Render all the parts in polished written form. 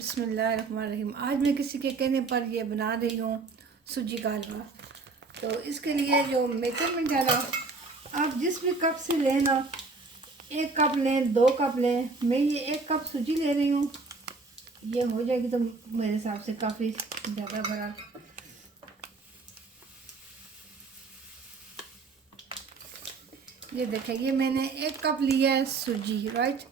बिस्मिल्लाहिर्रहमानिर्रहीम। आज मैं किसी के कहने पर ये बना रही हूँ सूजी का हलवा। तो इसके लिए जो मेजरमेंट है ना, आप जिस भी कप से लें ना, 1 कप लें, 2 कप लें। मैं ये 1 कप सूजी ले रही हूँ। ये हो जाएगी तो मेरे हिसाब से काफ़ी ज़्यादा बड़ा। ये देखें, ये मैंने 1 कप लिया है सूजी, राइट।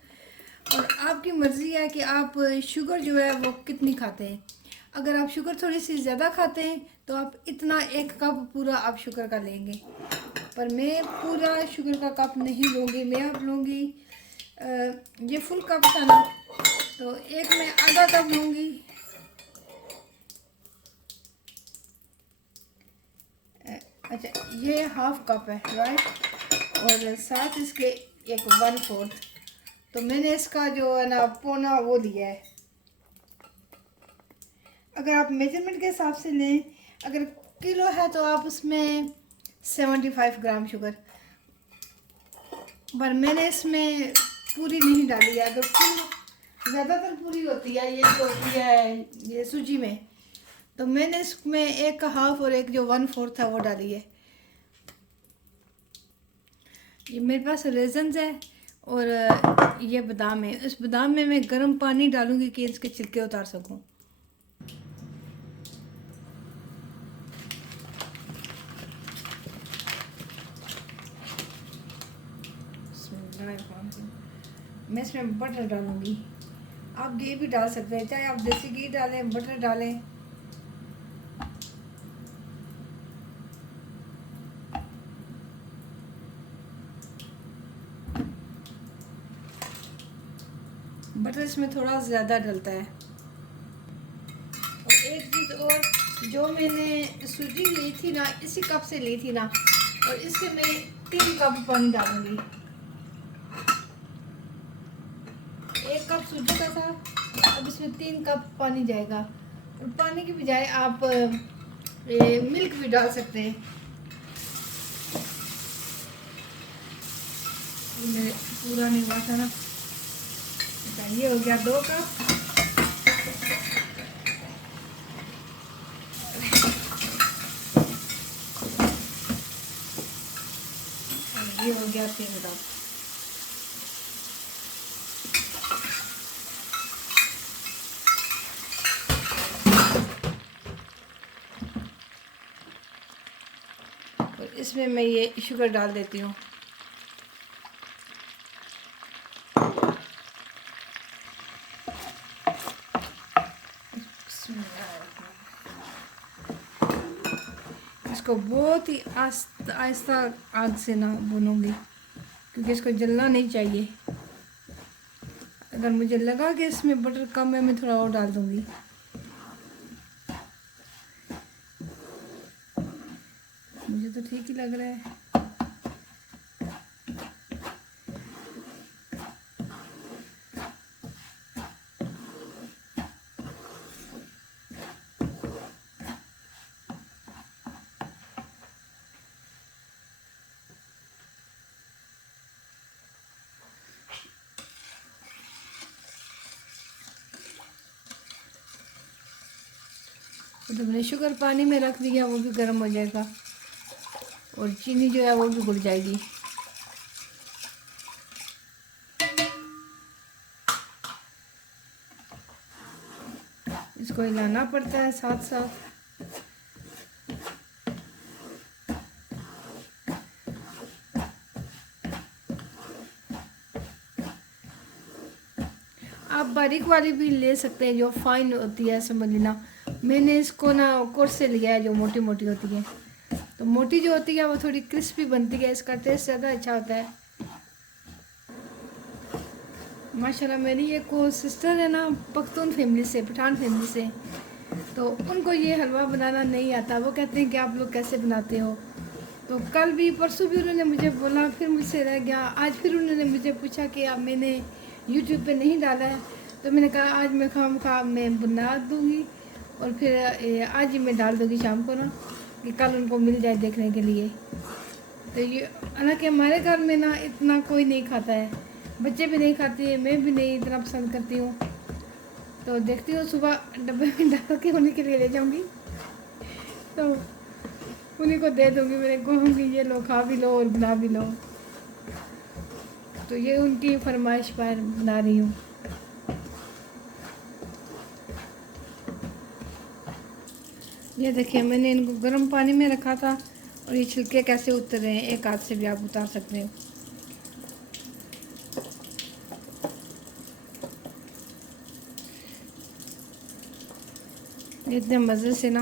और आपकी मर्ज़ी है कि आप शुगर जो है वो कितनी खाते हैं। अगर आप शुगर थोड़ी सी ज़्यादा खाते हैं तो आप इतना 1 कप पूरा आप शुगर का लेंगे। पर मैं पूरा शुगर का कप नहीं लूँगी, मैं अब लूँगी ये फुल कप था ना, तो एक मैं आधा कप लूँगी। अच्छा, ये हाफ कप है, राइट। और साथ इसके एक 1/4, तो मैंने इसका जो है ना पौना वो लिया है। अगर आप मेजरमेंट के हिसाब से लें, अगर किलो है तो आप उसमें 75 ग्राम शुगर, पर मैंने इसमें पूरी नहीं डाली है। अगर फुल ज़्यादातर पूरी होती है ये जो होती है ये सूजी में, तो मैंने इसमें एक का हाफ और एक जो 1/4 था वो डाली है। ये मेरे पास रेजन्स है और ये बादाम है। इस बादाम में मैं गर्म पानी डालूंगी कि इसके छिलके उतार सकूं। मैं इसमें बटर डालूंगी। आप घी भी डाल सकते हैं, चाहे आप देसी घी डालें, बटर डालें। बटर इसमें थोड़ा ज़्यादा डलता है। और एक चीज़ और, जो मैंने सूजी ली थी ना, इसी कप से ली थी ना, और इसके मैं 3 कप पानी डालूंगी। 1 कप सूजी का था, अब इसमें 3 कप पानी जाएगा। और पानी की बजाय आप मिल्क भी डाल सकते हैं। पूरा नहीं हुआ था ना। ये हो गया 2 कप। ये हो गया 3 कप। और इसमें मैं ये शुगर डाल देती हूँ। इसको बहुत ही आहिस्ता आग से ना भूनूंगी, क्योंकि इसको जलना नहीं चाहिए। अगर मुझे लगा कि इसमें बटर कम है, मैं थोड़ा और डाल दूंगी। मुझे तो ठीक ही लग रहा है। तो मैंने शुगर पानी में रख दिया, वो भी गर्म हो जाएगा और चीनी जो है वो भी घुल जाएगी। इसको हिलाना पड़ता है साथ साथ। आप बारीक वाली भी ले सकते हैं, जो फाइन होती है semolina। मैंने इसको ना कोर्स से लिया है, जो मोटी मोटी होती है। तो मोटी जो होती है वो थोड़ी क्रिस्पी बनती है, इसका टेस्ट ज़्यादा अच्छा होता है। माशाल्लाह, मेरी एक को सिस्टर है ना, पख्तून फैमिली से, पठान फैमिली से, तो उनको ये हलवा बनाना नहीं आता। वो कहते हैं कि आप लोग कैसे बनाते हो। तो कल भी परसों भी उन्होंने मुझे बोला, फिर मुझसे रह गया। आज फिर उन्होंने मुझे पूछा कि अब मैंने यूट्यूब पे नहीं डाला है, तो मैंने कहा आज मैं खामखा मैं बना दूँगी और फिर आज ही मैं डाल दूँगी शाम को ना, कि कल उनको मिल जाए देखने के लिए। तो ये हालांकि हमारे घर में ना इतना कोई नहीं खाता है, बच्चे भी नहीं खाते हैं, मैं भी नहीं इतना पसंद करती हूँ। तो देखती हूँ सुबह डब्बे में डाल के उन्हीं के लिए ले जाऊँगी, तो उन्हीं को दे दूँगी, मेरे कहूँगी ये लो खा भी लो और बना भी लो। तो ये उनकी फरमाइश पर बना रही हूँ। ये देखिए मैंने इनको गर्म पानी में रखा था और ये छिलके कैसे उतर रहे हैं, एक हाथ से भी आप उतार सकते हो। इतने मज़े से ना,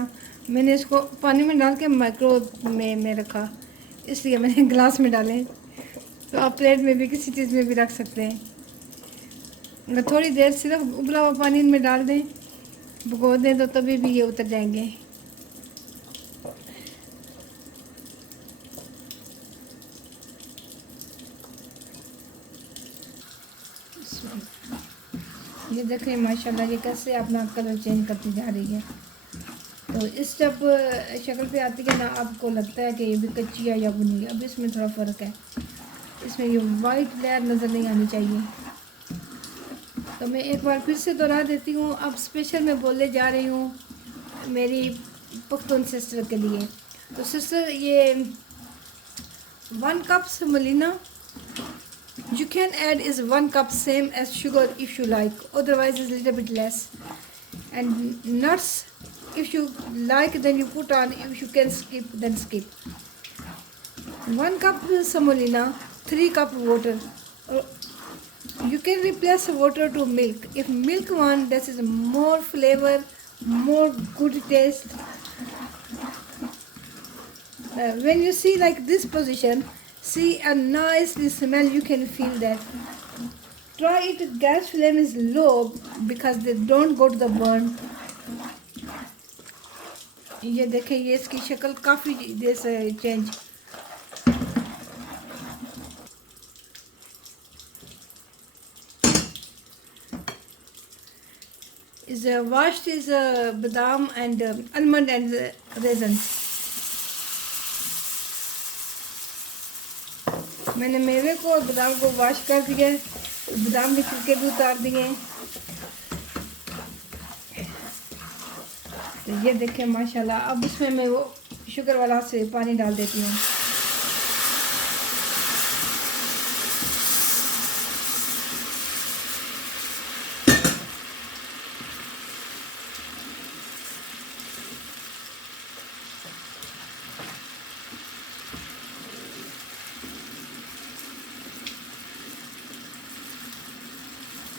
मैंने इसको पानी में डाल के माइक्रो में रखा, इसलिए मैंने ग्लास में डाले। तो आप प्लेट में भी किसी चीज़ में भी रख सकते हैं। अगर थोड़ी देर सिर्फ उबला हुआ पानी इनमें डाल दें, भिगो दें, तो तभी भी ये उतर जाएंगे। ये देखें माशाल्लाह ये कैसे अपना कलर चेंज करती जा रही है। तो इस जब शक्ल पे आती है ना, आपको लगता है कि ये भी कच्ची है या भुनी है। अब इसमें थोड़ा फ़र्क है, इसमें ये वाइट लेयर नज़र नहीं आनी चाहिए। तो मैं एक बार फिर से दोहरा देती हूँ, अब स्पेशल मैं बोलने जा रही हूँ मेरी पख्तून सिस्टर के लिए। तो सिस्टर, ये 1 cup semolina, you can add is 1 cup same as sugar if you like, otherwise it's a little bit less. And nuts, if you like then you put on, if you can skip then skip. 1 cup semolina, 3 cup water. You can replace water to milk. If milk one, this is more flavor, more good taste. When you see like this position, see a nicely smell, you can feel that. Try it, gas flame is low because they don't go to the burn. ये देखें, ये इसकी शक्ल काफ़ी देर से change. Is washed is badam and almond and raisins. मैंने मेवे को और बादाम को वॉश कर दिया, बादाम के छिलके भी उतार दिए। तो ये देखें माशाल्लाह। अब इसमें मैं वो शुगर वाला से पानी डाल देती हूँ।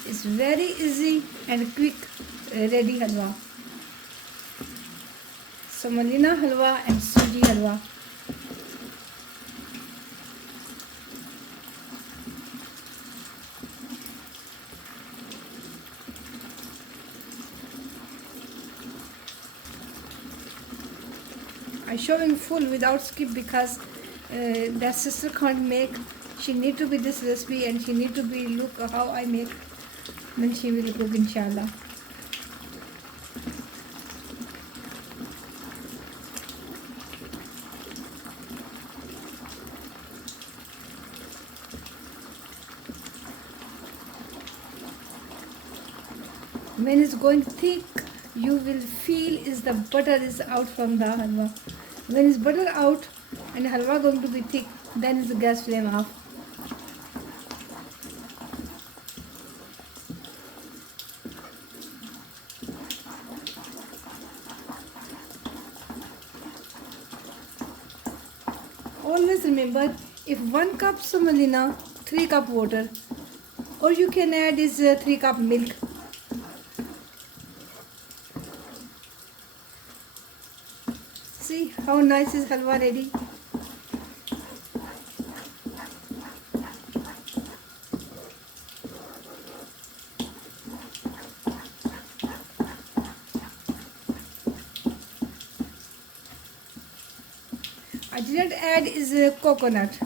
It's very easy and quick ready halwa. Semolina halwa and suji halwa. I'm showing full without skip because that sister can't make. She need to be this recipe and she need to be look how I make. Then she will cook inshallah. When it's going thick, you will feel is the butter is out from the halwa. When it's butter out and halwa going to be thick, then is the gas flame off. Always remember, if 1 cup semolina, 3 cup water, or you can add is 3 cup milk. See how nice is halwa ready. I didn't add is a coconut.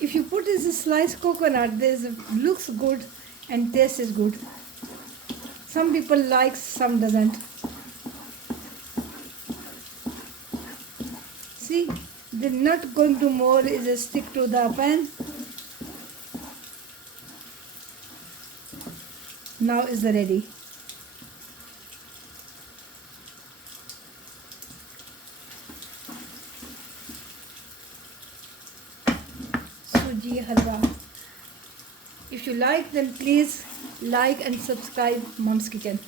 If you put this sliced coconut, this looks good and taste is good. Some people like, some doesn't. See, they're not going to more is a stick to the pan. Now is ready. सूजी हलवा. If you like, then please like and subscribe Mom's Kitchen.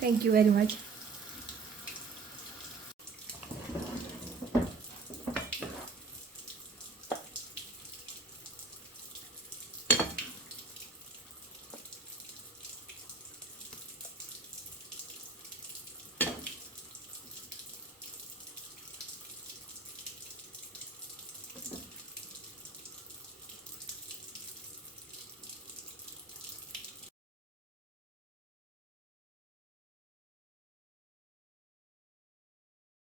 Thank you very much.